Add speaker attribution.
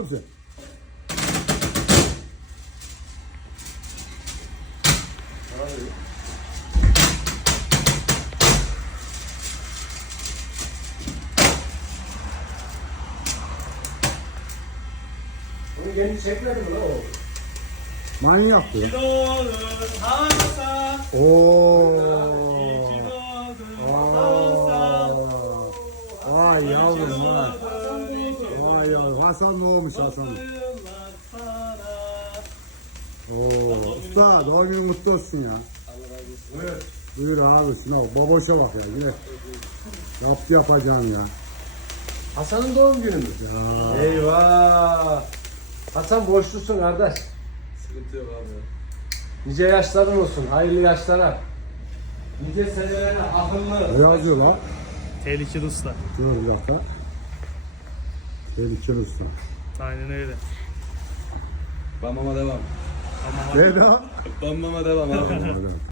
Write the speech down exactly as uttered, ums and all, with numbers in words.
Speaker 1: sen.
Speaker 2: Bunu kendi çekmedi mi lan o?
Speaker 1: Manyak bu.
Speaker 3: Doğdun Hasan.
Speaker 1: Oo.
Speaker 3: İyi ki doğdun Hasan.
Speaker 1: Aa. Vay yavrum vay.
Speaker 3: Doğdun iyi ki
Speaker 1: Vay yavrum. Hasan doğmuş Hasan.
Speaker 3: yıllar sana.
Speaker 1: Oo. Usta doğum günün mutlu olsun ya.
Speaker 2: Buyur.
Speaker 1: Buyur abi sınav. Baboşa bak ya. Yine. Yaptı yapacaksın ya.
Speaker 2: Hasan'ın doğum günü mü?
Speaker 1: Ya.
Speaker 2: Eyvah. Hasan borçlusun kardeş.
Speaker 3: Sıkıntı yok abi.
Speaker 2: Nice yaşların olsun. Hayırlı yaşlara. Nice senelerine akıllı.
Speaker 1: Ne yazıyor lan?
Speaker 3: Tehlikeli usta.
Speaker 1: Dur bir dakika. Tehlikeli usta.
Speaker 3: Aynen öyle.
Speaker 4: Bambama devam.
Speaker 3: Ama
Speaker 1: Ne daha?
Speaker 4: Bambama devam abi.
Speaker 1: Hadi.